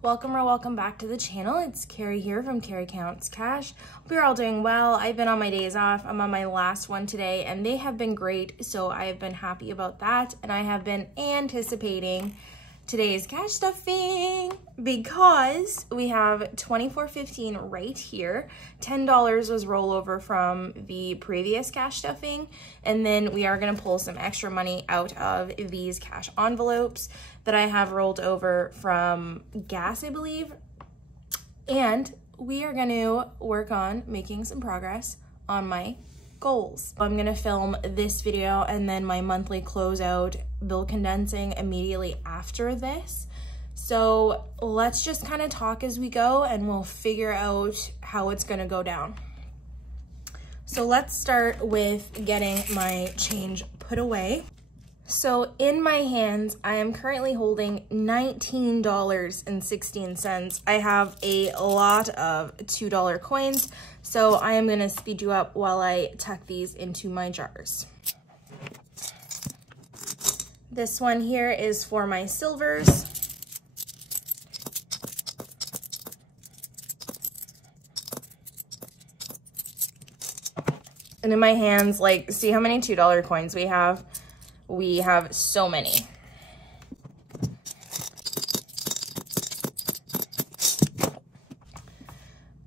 Welcome or welcome back to the channel. It's Carrie here from Carrie Counts Cash. Hope you're all doing well. I've been on my days off. I'm on my last one today and they have been great, so I have been happy about that, and I have been anticipating today's cash stuffing because we have $24.15 right here. $10 was rollover from the previous cash stuffing, and then we are going to pull some extra money out of these cash envelopes that I have rolled over from gas, I believe, and we are going to work on making some progress on my goals. I'm gonna film this video and then my monthly closeout bill condensing immediately after this. So let's just kind of talk as we go and we'll figure out how it's gonna go down. So let's start with getting my change put away. So in my hands, I am currently holding $19.16. I have a lot of $2 coins, so I am gonna speed you up while I tuck these into my jars. This one here is for my silvers. And in my hands, like, see how many $2 coins we have? We have so many.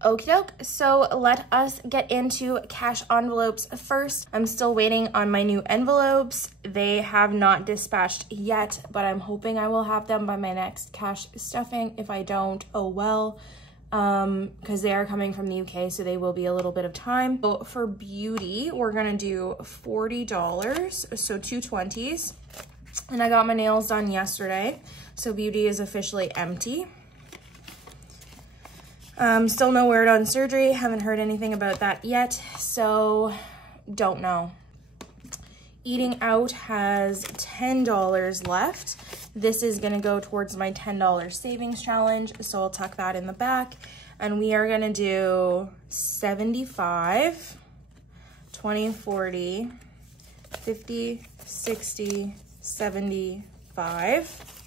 Okie doke, so let us get into cash envelopes first. I'm still waiting on my new envelopes. They have not dispatched yet, but I'm hoping I will have them by my next cash stuffing. If I don't, oh well, because they are coming from the UK, so they will be a little bit of time. So for beauty, we're gonna do $40, so 220s. And I got my nails done yesterday, so beauty is officially empty. Still no word on surgery, haven't heard anything about that yet, so don't know. Eating out has $10 left. This is gonna go towards my $10 savings challenge, so I'll tuck that in the back. And we are gonna do 75, 20, 40, 50, 60, 75,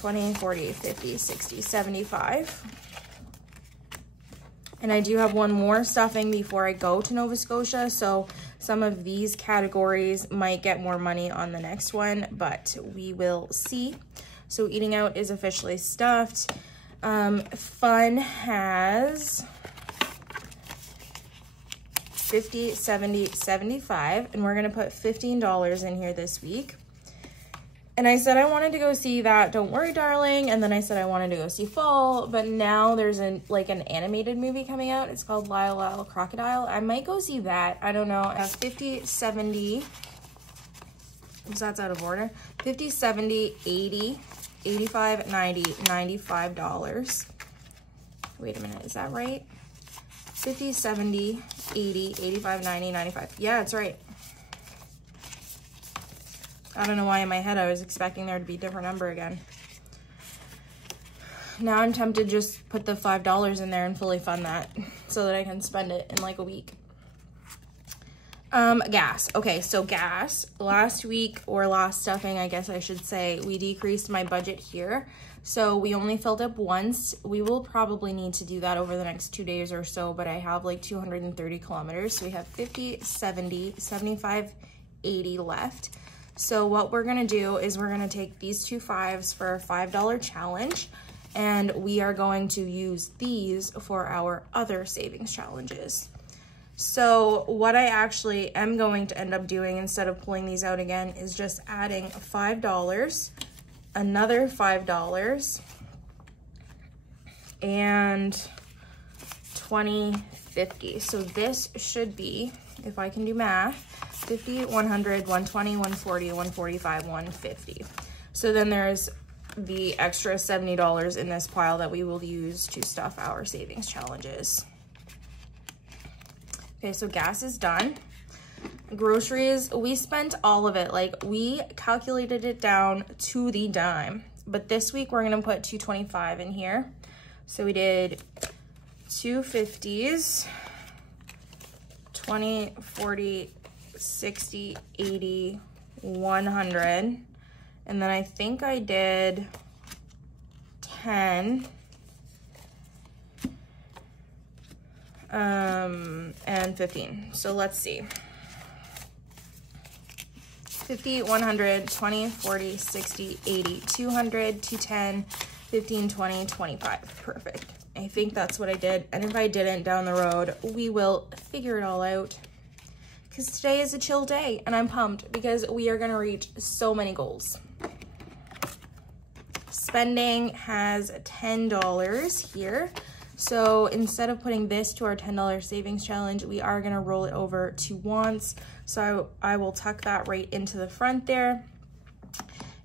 20, 40, 50, 60, 75. And I do have one more stuffing before I go to Nova Scotia, so some of these categories might get more money on the next one, but we will see. So eating out is officially stuffed. Fun has 50, 70, 75, and we're gonna put $15 in here this week. And I said I wanted to go see that Don't Worry Darling, and then I said I wanted to go see Fall, but now there's an animated movie coming out. It's called Lyle Lyle Crocodile. I might go see that. I don't know. I have 50, 70, so that's out of order. 50, 70, 80, 85, 90, $95. Wait a minute, is that right? 50, 70, 80, 85, 90, 95. Yeah, it's right. I don't know why in my head I was expecting there to be a different number again. Now I'm tempted to just put the $5 in there and fully fund that so that I can spend it in like a week. Gas. Okay, so gas. Last week, or last stuffing, I guess I should say, we decreased my budget here. So we only filled up once. We will probably need to do that over the next 2 days or so, but I have like 230 kilometers. So we have 50, 70, 75, 80 left. So what we're gonna do is we're gonna take these two fives for a $5 challenge, and we are going to use these for our other savings challenges. So what I actually am going to end up doing instead of pulling these out again is just adding $5, another $5, and 20, 50. So this should be, if I can do math, 50, 100, 120, 140, 145, 150. So then there's the extra $70 in this pile that we will use to stuff our savings challenges. Okay, so gas is done. Groceries, we spent all of it. Like, we calculated it down to the dime. But this week we're gonna put 225 in here. So we did 250s, 20, 40, 60, 80, 100. And then I think I did 10, and 15. So let's see. 50, 100, 20, 40, 60, 80, 200, 210, 15, 20, 25. Perfect. I think that's what I did. And if I didn't down the road, we will figure it all out. Because today is a chill day and I'm pumped because we are going to reach so many goals. Spending has $10 here. So instead of putting this to our $10 savings challenge, we are going to roll it over to wants. So I will tuck that right into the front there.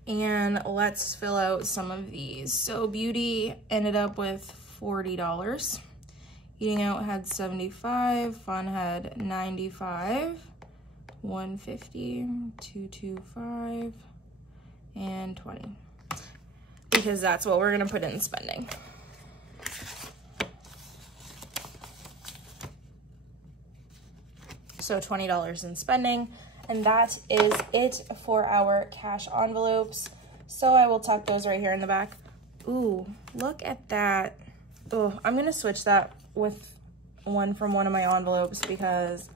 And let's fill out some of these. So beauty ended up with $40. Eating out had 75. Fun had 95. 150, 225, and 20. Because that's what we're going to put in spending. So $20 in spending, and that is it for our cash envelopes. So I will tuck those right here in the back. Ooh, look at that. Oh, I'm gonna switch that with one from one of my envelopes because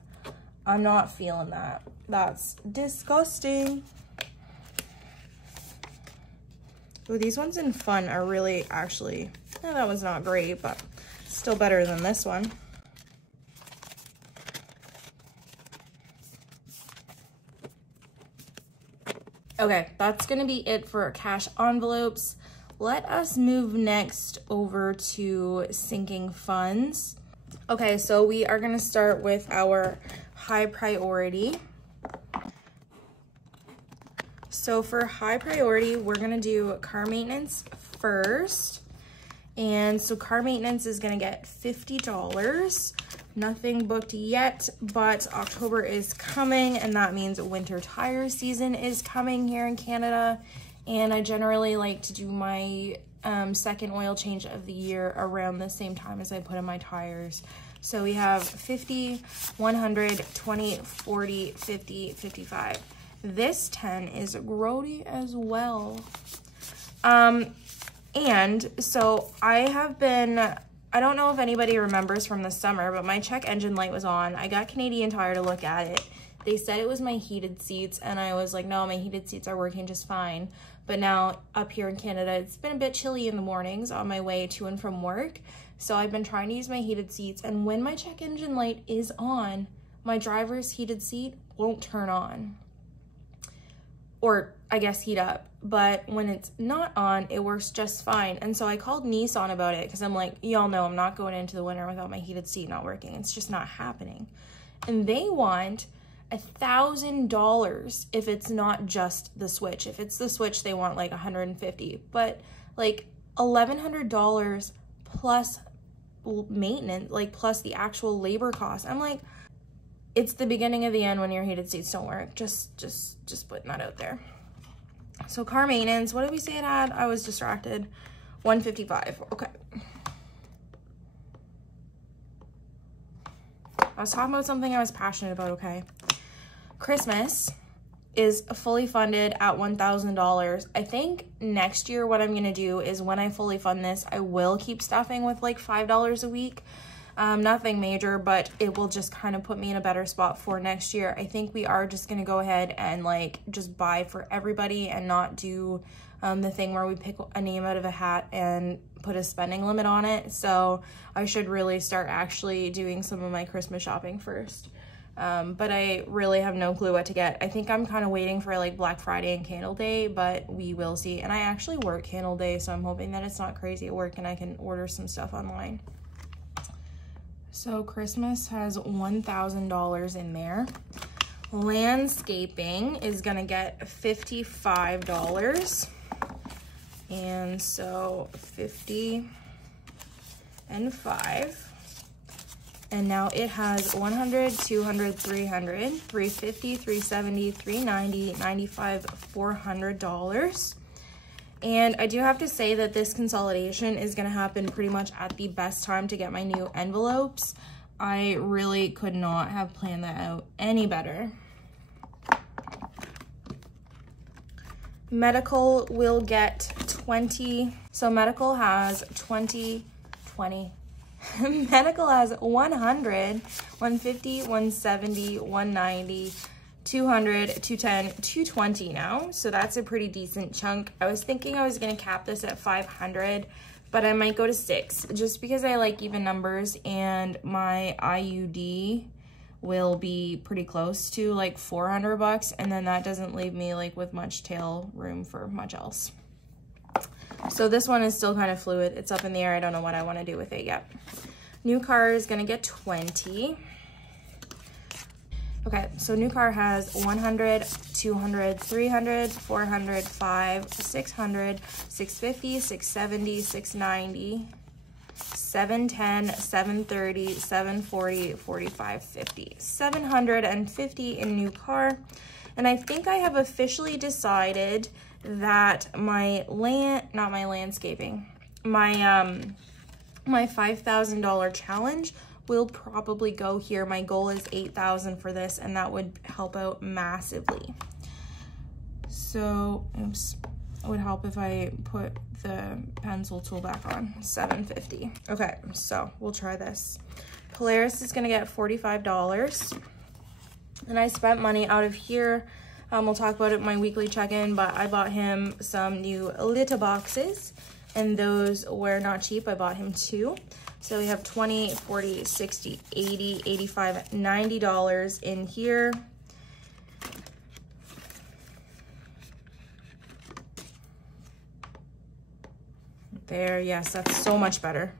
I'm not feeling that. That's disgusting. Oh, these ones in Fun are really actually, that one's not great, but still better than this one. Okay, that's gonna be it for cash envelopes. Let us move next over to sinking funds. Okay, so we are gonna start with our high priority. So for high priority, we're gonna do car maintenance first. And so car maintenance is gonna get $50. Nothing booked yet, but October is coming, and that means winter tire season is coming here in Canada. And I generally like to do my second oil change of the year around the same time as I put in my tires. So we have 50, 100, 20, 40, 50, 55. This 10 is grody as well. And so I have been, I don't know if anybody remembers from the summer, but my check engine light was on. I got Canadian Tire to look at it. They said it was my heated seats, and I was like, no, my heated seats are working just fine. But now up here in Canada, it's been a bit chilly in the mornings on my way to and from work. So I've been trying to use my heated seats, and when my check engine light is on, my driver's heated seat won't turn on. Or I guess heat up. But when it's not on, it works just fine. And so I called Nissan about it because I'm like, y'all know I'm not going into the winter without my heated seat not working. It's just not happening. And they want $1,000 if it's not just the switch. If it's the switch, they want like $150. But like $1,100 plus maintenance, like plus the actual labor cost. I'm like, it's the beginning of the end when your heated seats don't work. Just putting that out there. So car maintenance, what did we say it had? I was distracted. 155. Okay. I was talking about something I was passionate about, okay? Christmas is fully funded at $1,000. I think next year what I'm gonna do is when I fully fund this, I will keep stuffing with like $5 a week. Nothing major, but it will just kind of put me in a better spot for next year. I think we are just gonna go ahead and like just buy for everybody and not do the thing where we pick a name out of a hat and put a spending limit on it. So I should really start actually doing some of my Christmas shopping first. But I really have no clue what to get. I think I'm kind of waiting for like Black Friday and Candle Day, but we will see. And I actually work Candle Day, so I'm hoping that it's not crazy at work and I can order some stuff online. So Christmas has $1,000 in there. Landscaping is gonna get $55. And so 50 and 5. And now it has 100, 200, 300, 350, 370, 390, 95, $400. And I do have to say that this consolidation is gonna happen pretty much at the best time to get my new envelopes. I really could not have planned that out any better. Medical will get 20. So medical has 20. Medical has 100, 150, 170, 190, 200, 210, 220 now. So that's a pretty decent chunk. I was thinking I was gonna cap this at 500, but I might go to 6 just because I like even numbers, and my IUD will be pretty close to like 400 bucks, and then that doesn't leave me like with much tail room for much else. So this one is still kind of fluid. It's up in the air. I don't know what I want to do with it yet. New car is going to get 20. Okay, so new car has 100, 200, 300, 400, 5, 600, 650, 670, 690, 710, 730, 740, 45, 50. 750 in new car. And I think I have officially decided that my landscaping, my $5,000 challenge will probably go here. My goal is 8,000 for this, and that would help out massively. So, oops, it would help if I put the pencil tool back on. 750. Okay, so we'll try this. Polaris is gonna get $45. And I spent money out of here. We'll talk about it in my weekly check-in, but I bought him some new litter boxes, and those were not cheap. I bought him 2. So we have 20, 40, 60, 80, 85, $90 in here. There, yes, that's so much better.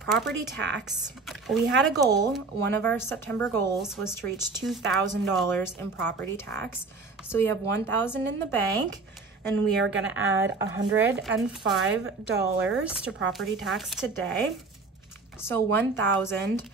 Property tax. We had a goal. One of our September goals was to reach $2,000 in property tax. So we have $1,000 in the bank, and we are gonna add $105 to property tax today. So 1,000,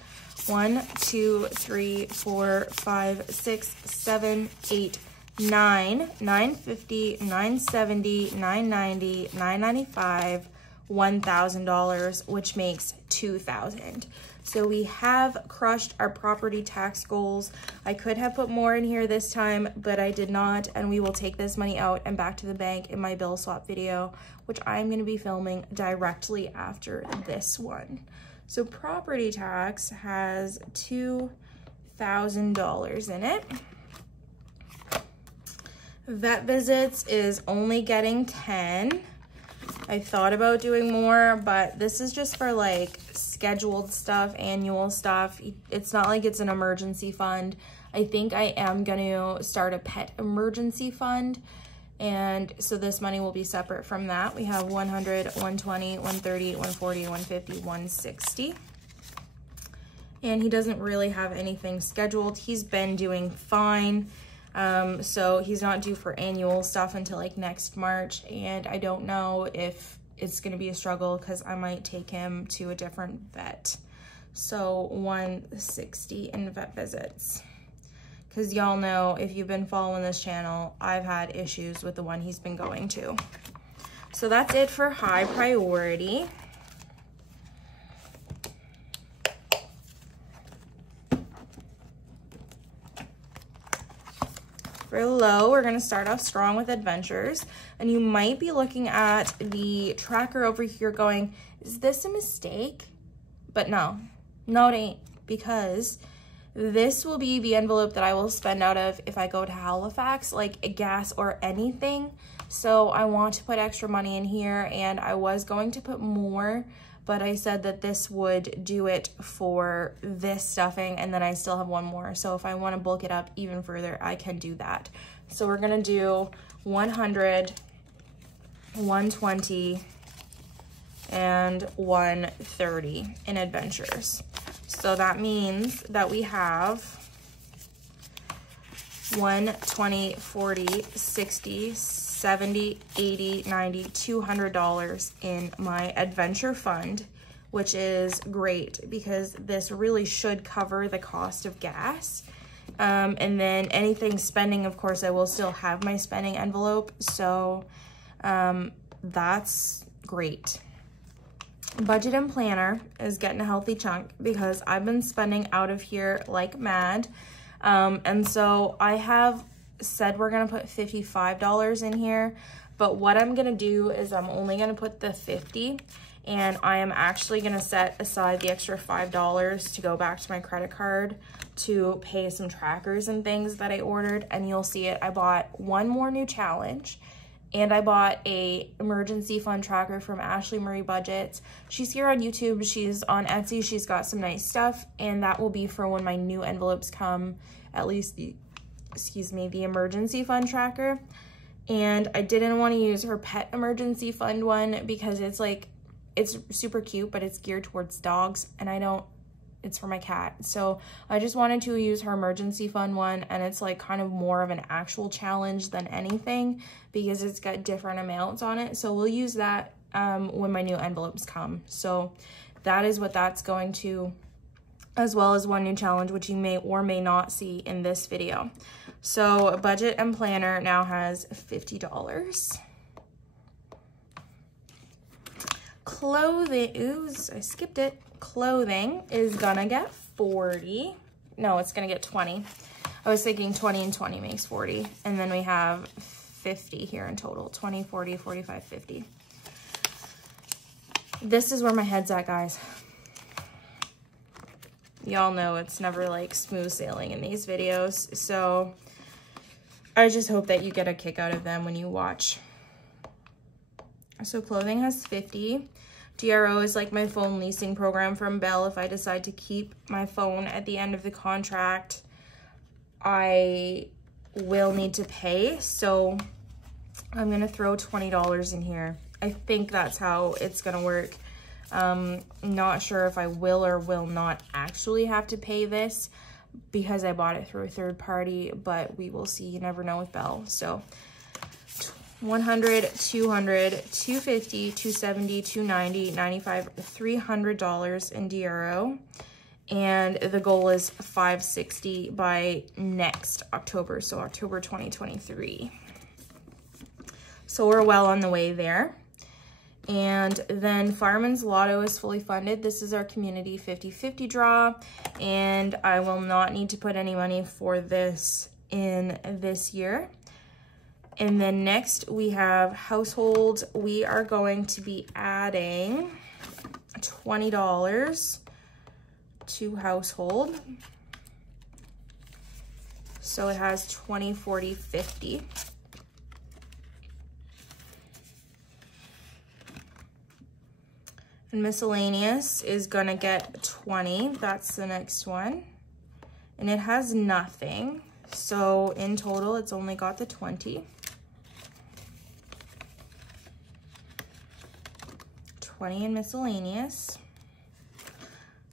1, 2, 3, 4, 5, 6, 7, 8, 9, 950, 970, 990, 995, $1,000, which makes $2,000. So we have crushed our property tax goals. I could have put more in here this time, but I did not, and we will take this money out and back to the bank in my bill swap video, which I'm going to be filming directly after this one. So property tax has $2,000 in it. Vet visits is only getting 10. I thought about doing more, but this is just for like scheduled stuff, annual stuff. It's not like it's an emergency fund. I think I am gonna start a pet emergency fund, and so this money will be separate from that. We have 100, 120, 130, 140, 150, 160. And he doesn't really have anything scheduled. He's been doing fine. So he's not due for annual stuff until like next March, and I don't know if it's going to be a struggle because I might take him to a different vet. So 160 in vet visits, because y'all know, if you've been following this channel, I've had issues with the one he's been going to. So that's it for high priority. For low, we're gonna start off strong with adventures, and you might be looking at the tracker over here going, is this a mistake? But no, it ain't, because this will be the envelope that I will spend out of if I go to Halifax, like a gas or anything. So I want to put extra money in here, and I was going to put more, but I said that this would do it for this stuffing, and then I still have one more. So if I want to bulk it up even further, I can do that. So we're going to do 100, 120, and 130 in adventures. So that means that we have 120, 40, 60, 70, 80, 90, $200 in my adventure fund, which is great because this really should cover the cost of gas. And then anything spending, of course, I will still have my spending envelope. So that's great. Budget and planner is getting a healthy chunk because I've been spending out of here like mad. And so I have said we're gonna put $55 in here, but what I'm gonna do is I'm only gonna put the 50, and I am actually gonna set aside the extra $5 to go back to my credit card to pay some trackers and things that I ordered, and you'll see it. I bought one more new challenge, and I bought a emergency fund tracker from Ashley Marie Budgets. She's here on YouTube, she's on Etsy, she's got some nice stuff, and that will be for when my new envelopes come, at least the, excuse me, the emergency fund tracker. And I didn't want to use her pet emergency fund one because it's like, it's super cute, but it's geared towards dogs, and I don't, it's for my cat. So I just wanted to use her emergency fund one, and it's like kind of more of an actual challenge than anything because it's got different amounts on it. So we'll use that when my new envelopes come. So that is what that's going to, as well as one new challenge, which you may or may not see in this video. So Budget and Planner now has $50. Clothing, oops, I skipped it. Clothing is gonna get 40. No, it's gonna get 20. I was thinking 20 and 20 makes 40. And then we have 50 here in total. 20, 40, 45, 50. This is where my head's at, guys. Y'all know it's never like smooth sailing in these videos. So I just hope that you get a kick out of them when you watch. So clothing has 50. DRO is like my phone leasing program from Bell. If I decide to keep my phone at the end of the contract, I will need to pay. So I'm gonna throw $20 in here. I think that's how it's gonna work. Not sure if I will or will not actually have to pay this because I bought it through a third party, but we will see. You never know with Bell. So 100, 200, 250, 270, 290, 95, $300 in DRO. And the goal is 560 by next October, so October 2023. So we're well on the way there. And then Fireman's Lotto is fully funded. This is our community 50-50 draw, and I will not need to put any money for this in this year. And then next we have household. We are going to be adding $20 to household. So it has 20, 40, 50. And miscellaneous is gonna get 20. That's the next one. And it has nothing. So in total, it's only got the 20. 20 in miscellaneous.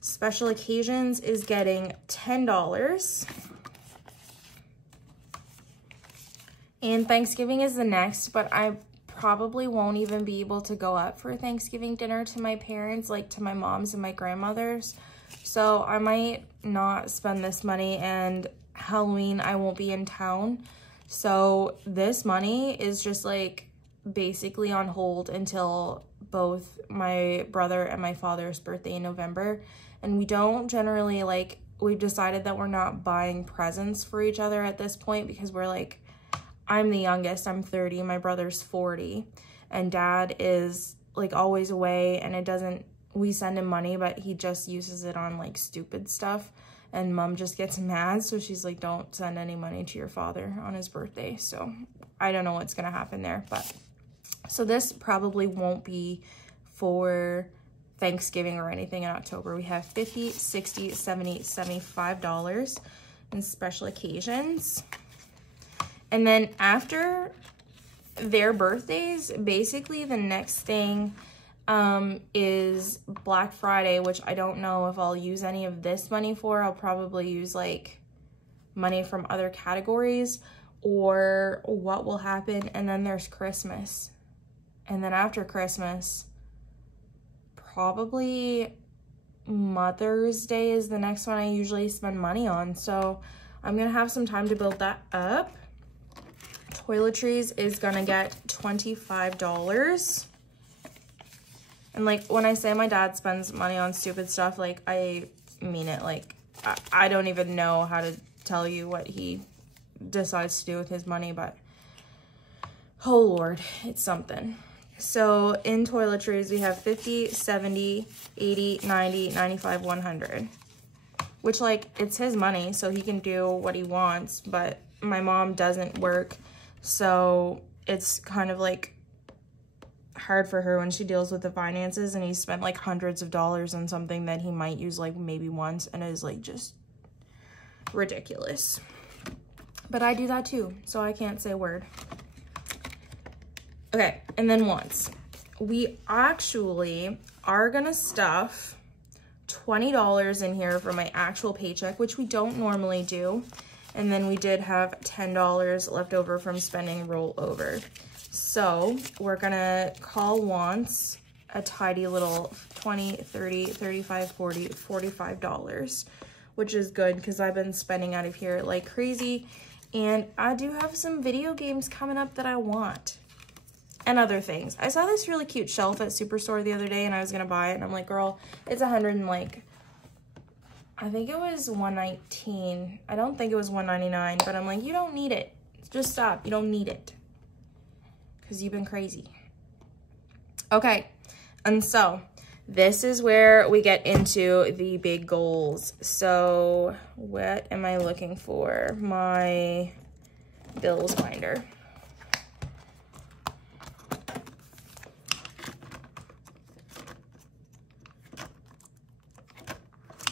Special occasions is getting $10. And Thanksgiving is the next, but I probably won't even be able to go up for Thanksgiving dinner to my parents, like to my mom's and my grandmother's. So I might not spend this money, and Halloween I won't be in town. So this money is just like basically on hold until both my brother and my father's birthday in November. And we don't generally like, we've decided that we're not buying presents for each other at this point because we're like, I'm the youngest, I'm 30, my brother's 40, and dad is like always away, and it doesn't, we send him money, but he just uses it on like stupid stuff, and mom just gets mad, so she's like, don't send any money to your father on his birthday. So I don't know what's gonna happen there, but so this probably won't be for Thanksgiving or anything in October. We have 50, 60, 70, $75 in special occasions. And then after their birthdays, basically the next thing is Black Friday, which I don't know if I'll use any of this money for. I'll probably use like money from other categories or what will happen. And then there's Christmas. And then after Christmas, probably Mother's Day is the next one I usually spend money on. So I'm gonna have some time to build that up. Toiletries is gonna get $25. And like when I say my dad spends money on stupid stuff, like I mean it. Like I don't even know how to tell you what he decides to do with his money, but oh Lord, it's something. So in toiletries, we have 50, 70, 80, 90, 95, 100. Which, like, it's his money, so he can do what he wants, but my mom doesn't work, so it's kind of, like, hard for her when she deals with the finances, and he spent, like, hundreds of dollars on something that he might use, like, maybe once, and it is, like, just ridiculous. But I do that, too, so I can't say a word. Okay, and then once. We actually are gonna stuff $20 in here for my actual paycheck, which we don't normally do. And then we did have $10 left over from spending rollover. So we're gonna call wants a tidy little 20, 30, 35, 40, $45, which is good because I've been spending out of here like crazy. And I do have some video games coming up that I want. And other things. I saw this really cute shelf at Superstore the other day and I was gonna buy it, and I'm like, girl, it's 100 and like, I think it was $119. I don't think it was $199, but I'm like, you don't need it. Just stop. You don't need it. Because you've been crazy. Okay, and so this is where we get into the big goals. So what am I looking for? My bills binder.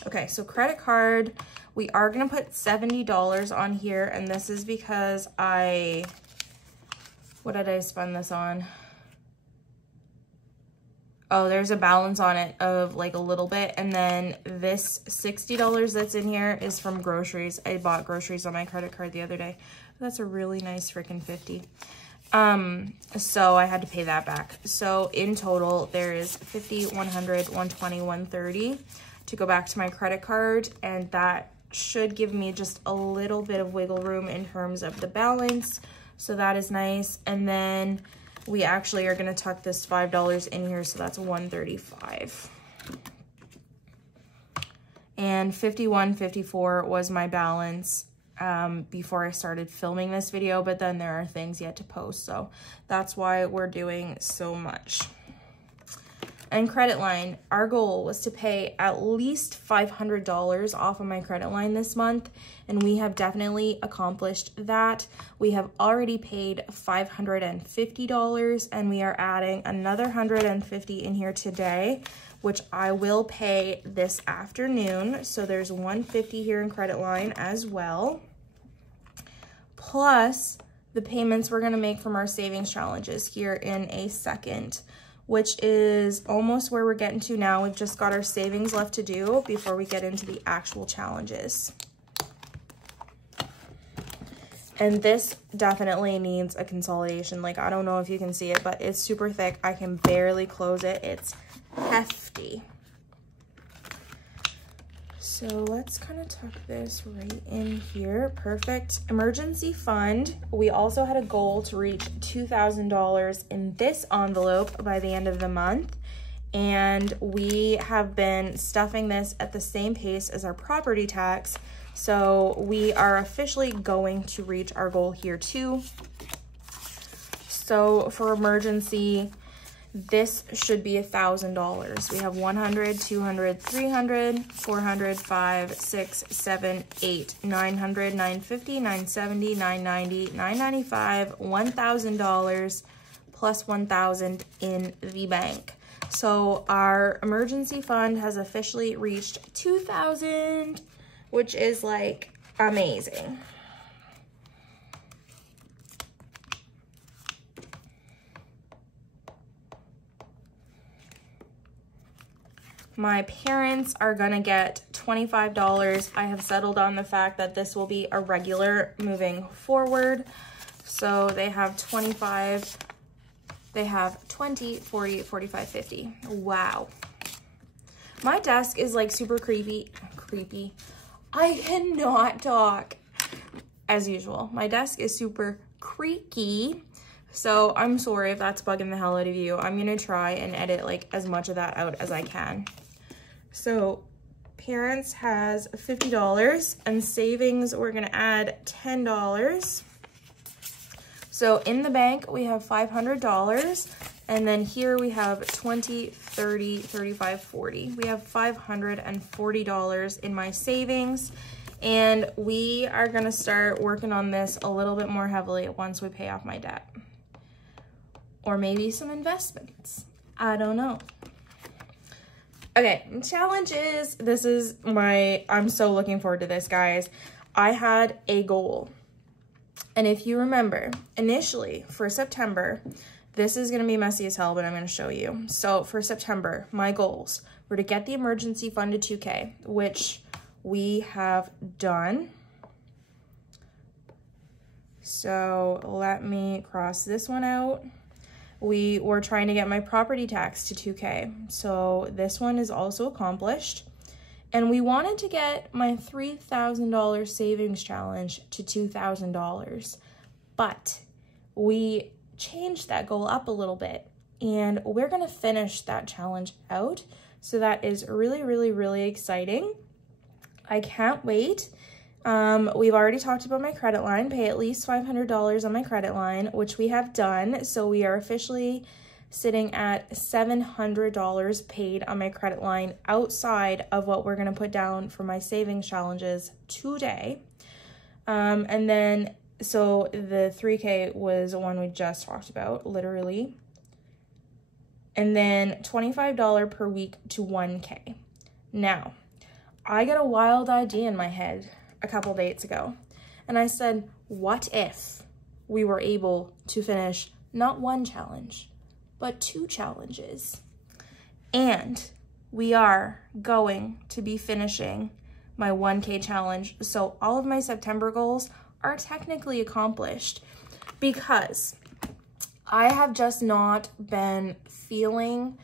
Okay, so credit card, we are gonna put $70 on here, and this is because what did I spend this on? Oh, there's a balance on it of like a little bit, and then this $60 that's in here is from groceries. I bought groceries on my credit card the other day. That's a really nice freaking 50. So I had to pay that back. So in total, there is 50, 100, 120, 130. To go back to my credit card, and that should give me just a little bit of wiggle room in terms of the balance, so that is nice. And then we actually are going to tuck this $5 in here, so that's 135. And 51.54 was my balance before I started filming this video, but then there are things yet to post, so that's why we're doing so much. And credit line, our goal was to pay at least $500 off of my credit line this month, and we have definitely accomplished that. We have already paid $550, and we are adding another $150 in here today, which I will pay this afternoon. So there's $150 here in credit line as well, plus the payments we're gonna make from our savings challenges here in a second, which is almost where we're getting to now. We've just got our savings left to do before we get into the actual challenges. And this definitely needs a consolidation. Like, I don't know if you can see it, but it's super thick. I can barely close it. It's hefty. So let's kind of tuck this right in here. Perfect. Emergency fund. We also had a goal to reach $2,000 in this envelope by the end of the month. And we have been stuffing this at the same pace as our property tax. So we are officially going to reach our goal here too. So for emergency, this should be $1,000. We have 100, 200, 300, 400, 5, 6, 7, 8, 900, 950, 970, 990, 995, $1,000 plus $1,000 in the bank. So our emergency fund has officially reached $2,000, which is like amazing. My parents are gonna get $25. I have settled on the fact that this will be a regular moving forward. So they have 25, they have 20, 40, 45, 50. Wow. My desk is like super creepy. I cannot talk. As usual, my desk is super creaky. So I'm sorry if that's bugging the hell out of you. I'm gonna try and edit like as much of that out as I can. So parents has $50 and savings, we're gonna add $10. So in the bank, we have $500. And then here we have 20, 30, 35, 40. We have $540 in my savings. And we are gonna start working on this a little bit more heavily once we pay off my debt. Or maybe some investments. I don't know. Okay, challenges. I'm so looking forward to this, guys. I had a goal. And if you remember, initially for September, this is gonna be messy as hell, but I'm gonna show you. So for September, my goals were to get the emergency fund to 2K, which we have done. So let me cross this one out. We were trying to get my property tax to 2K. So this one is also accomplished. And we wanted to get my $3,000 savings challenge to $2,000. But we changed that goal up a little bit. And we're gonna finish that challenge out. So that is really, really, really exciting. I can't wait. We've already talked about my credit line, pay at least $500 on my credit line, which we have done. So we are officially sitting at $700 paid on my credit line outside of what we're gonna put down for my savings challenges today. And then, so the 3K was one we just talked about, literally. And then $25 per week to 1K. Now, I got a wild idea in my head a couple days ago. And I said, what if we were able to finish not one challenge, but 2 challenges? And we are going to be finishing my 1K challenge. So all of my September goals are technically accomplished because I have just not been feeling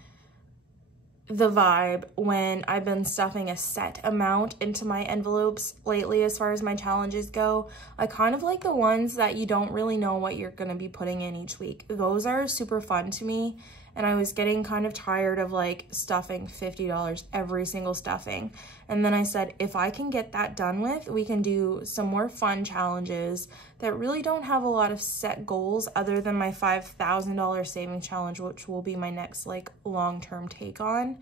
the vibe when I've been stuffing a set amount into my envelopes lately as far as my challenges go. I kind of like the ones that you don't really know what you're gonna be putting in each week. Those are super fun to me, and I was getting kind of tired of like stuffing $50 every single stuffing. And then I said, if I can get that done with, we can do some more fun challenges that really don't have a lot of set goals other than my $5,000 saving challenge, which will be my next like long-term take on.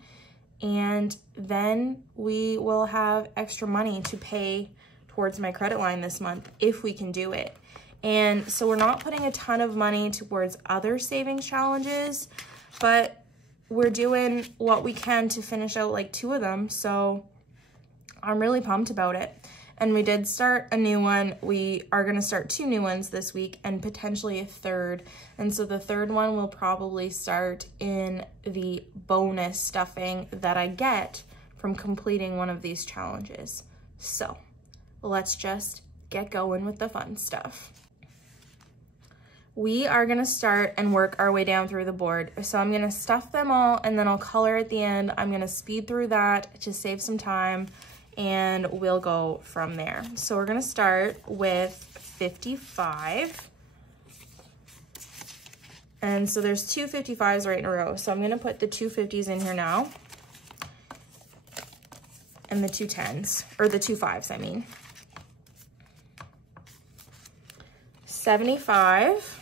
And then we will have extra money to pay towards my credit line this month if we can do it. And so we're not putting a ton of money towards other savings challenges, but we're doing what we can to finish out like 2 of them. So I'm really pumped about it. And we did start a new one. We are gonna start 2 new ones this week and potentially a 3rd. And so the 3rd one will probably start in the bonus stuffing that I get from completing one of these challenges. So let's just get going with the fun stuff. We are gonna start and work our way down through the board. So I'm gonna stuff them all and then I'll color at the end. I'm gonna speed through that to save some time, and we'll go from there. So we're gonna start with 55. And so there's 2 55s right in a row. So I'm gonna put the 2 50s in here now. And the 2 10s, or the 2 5s, I mean. 75.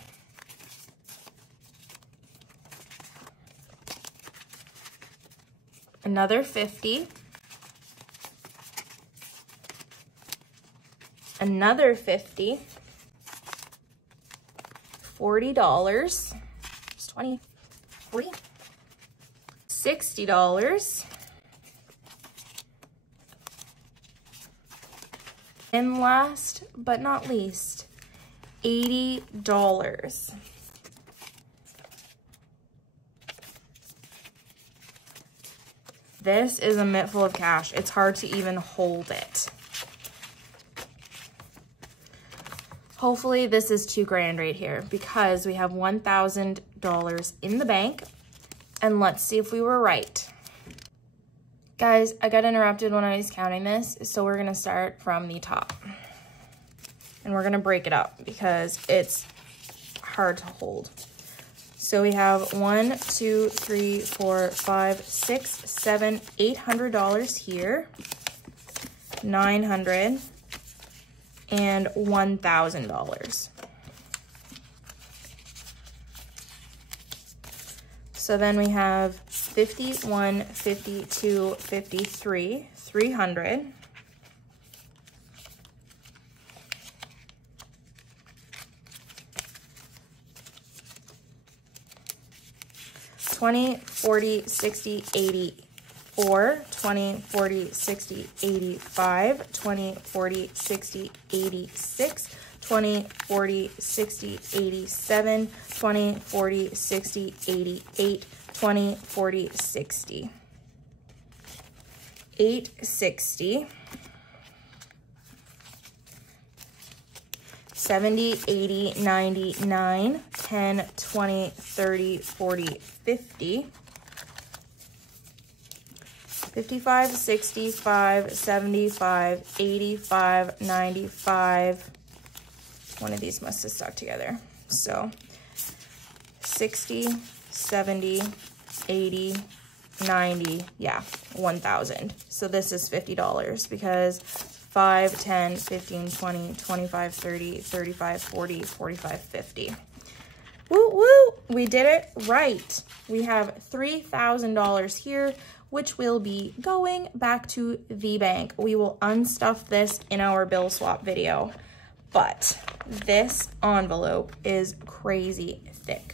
Another 50. Another 50. $40. It's 20, 40. $60. And last but not least, $80. This is a mitt full of cash. It's hard to even hold it. Hopefully this is $2,000 right here because we have $1,000 in the bank, and let's see if we were right. Guys, I got interrupted when I was counting this, so we're gonna start from the top. And we're gonna break it up because it's hard to hold. So we have $1, 2, 3, 4, 5, 6, 7, $800 here. $900, and $1,000. So then we have 51, 52, 53, 300. $20, $40, $60, $84, $20, $40, $60, $85, $20, $40, $60, $86, $20, $40, $60, $87, $20, $40, $60, $88, $20, $40, $60, $860, $70, $80, $90, $9, $10, $20, $30, $40, $50, $55, $65, $75, $85, $95. One of these must have stuck together. So 60, 70, 80, 90, yeah, 1,000. So this is $50 because 5, 10, 15, 20, 25, 30, 35, 40, 45, 50. Woo, woo, we did it right. We have $3,000 here, which will be going back to the bank. We will unstuff this in our bill swap video, but this envelope is crazy thick.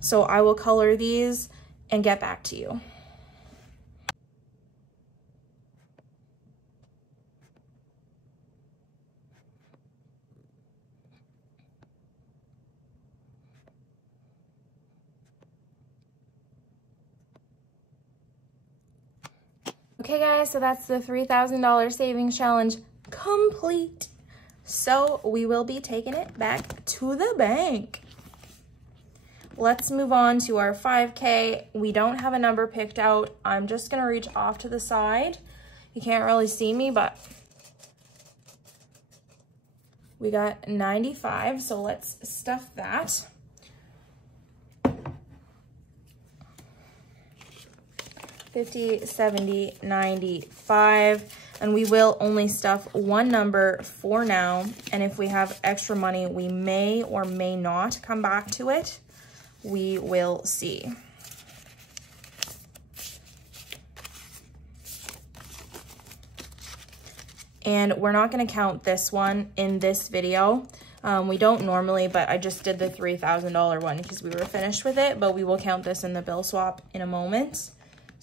So I will color these and get back to you. Okay guys, so that's the $3,000 savings challenge complete. So we will be taking it back to the bank. Let's move on to our 5K. We don't have a number picked out. I'm just gonna reach off to the side. You can't really see me, but we got 95, so let's stuff that. $50, $70, $95, and we will only stuff one number for now. And if we have extra money, we may or may not come back to it. We will see. And we're not going to count this one in this video. We don't normally, but I just did the $3,000 one because we were finished with it, but we will count this in the bill swap in a moment.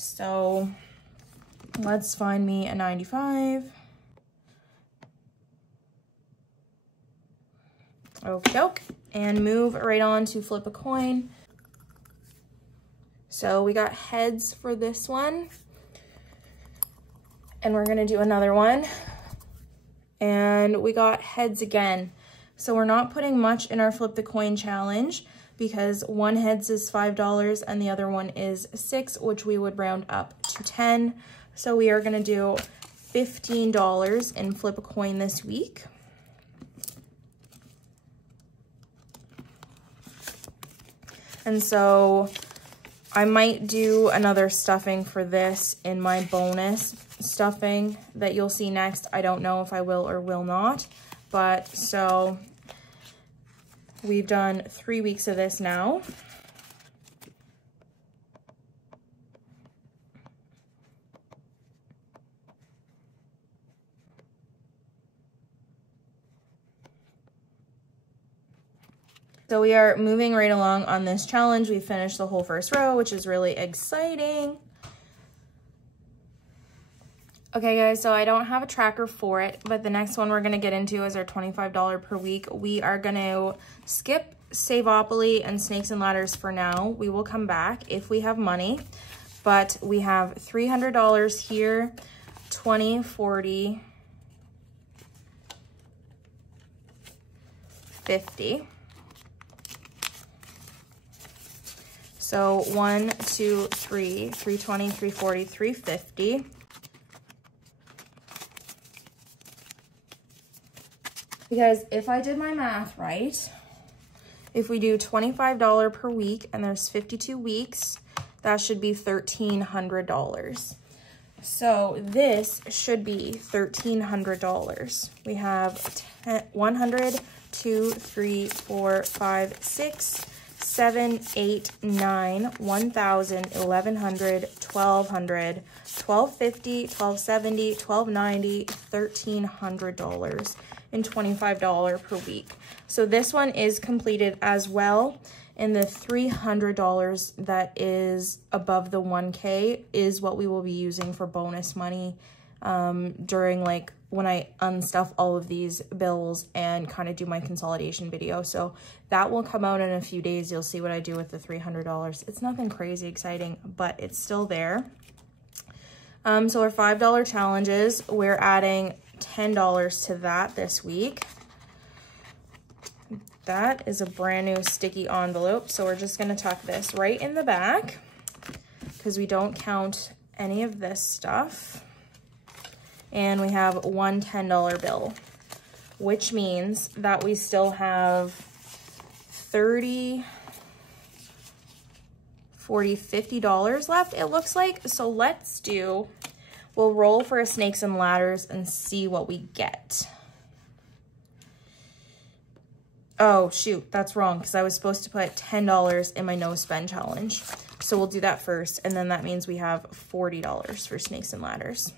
So let's find me a 95. Okie doke. And move right on to flip a coin. So we got heads for this one. And we're gonna do another one. And we got heads again. So we're not putting much in our flip the coin challenge because one heads is $5 and the other one is $6, which we would round up to 10. So we are gonna do $15 in flip a coin this week. And so I might do another stuffing for this in my bonus stuffing that you'll see next. I don't know if I will or will not, but so we've done 3 weeks of this now. So we are moving right along on this challenge. We finished the whole first row, which is really exciting. Okay guys, so I don't have a tracker for it, but the next one we're gonna get into is our $25 per week. We are gonna skip Saveopoly and Snakes and Ladders for now. We will come back if we have money, but we have $300 here, 20, 40, 50. So 1, 2, 3, 320, 340, 350. Because if I did my math right, if we do $25 per week and there's 52 weeks, that should be $1,300. So this should be $1,300. We have 100, 2, 3, 4, 5, 6, 7, 8, 9, 1,000, 1,100, 1,200, 1,250, 1,270, 1,290, $1,300 and $25 per week. So this one is completed as well. And the $300 that is above the 1K is what we will be using for bonus money during like when I unstuff all of these bills and kind of do my consolidation video. So that will come out in a few days. You'll see what I do with the $300. It's nothing crazy exciting, but it's still there. So our $5 challenges, we're adding $10 to that this week. That is a brand new sticky envelope. So we're just gonna tuck this right in the back because we don't count any of this stuff. And we have one $10 bill, which means that we still have 30, 40, $50 left, it looks like. So we'll roll for a snakes and ladders and see what we get. Oh, shoot, that's wrong because I was supposed to put $10 in my no spend challenge. So we'll do that first, and then that means we have $40 for snakes and ladders.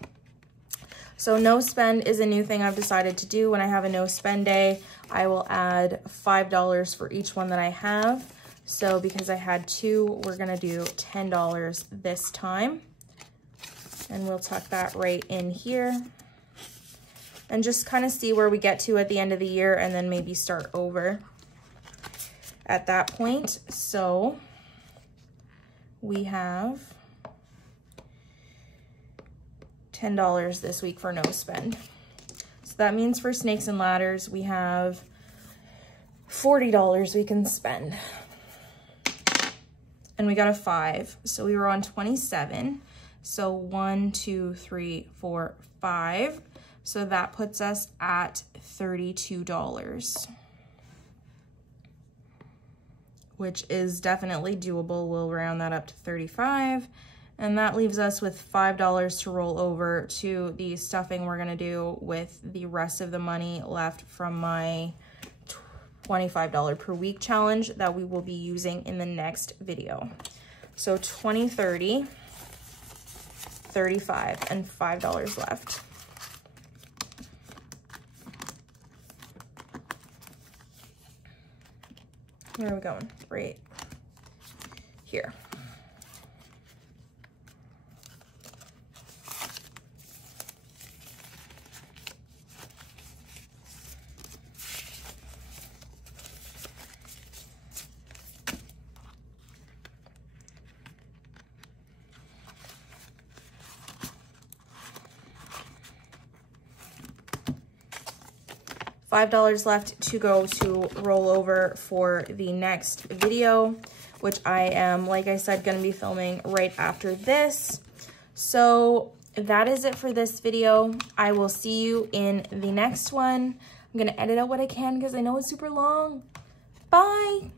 So no spend is a new thing I've decided to do. When I have a no spend day, I will add $5 for each one that I have. So because I had 2, we're gonna do $10 this time. And we'll tuck that right in here. And just kind of see where we get to at the end of the year and then maybe start over at that point. So we have $10 this week for no spend. So that means for snakes and ladders, we have $40 we can spend. And we got a 5. So we were on 27. So 1, 2, 3, 4, 5. So that puts us at $32, which is definitely doable. We'll round that up to 35. And that leaves us with $5 to roll over to the stuffing we're gonna do with the rest of the money left from my $25 per week challenge that we will be using in the next video. So 20, 30, 35, and $5 left. Where are we going? Right here. $5 left to go to roll over for the next video, which I am, like I said, going to be filming right after this. So that is it for this video. I will see you in the next one. I'm going to edit out what I can because I know it's super long. Bye.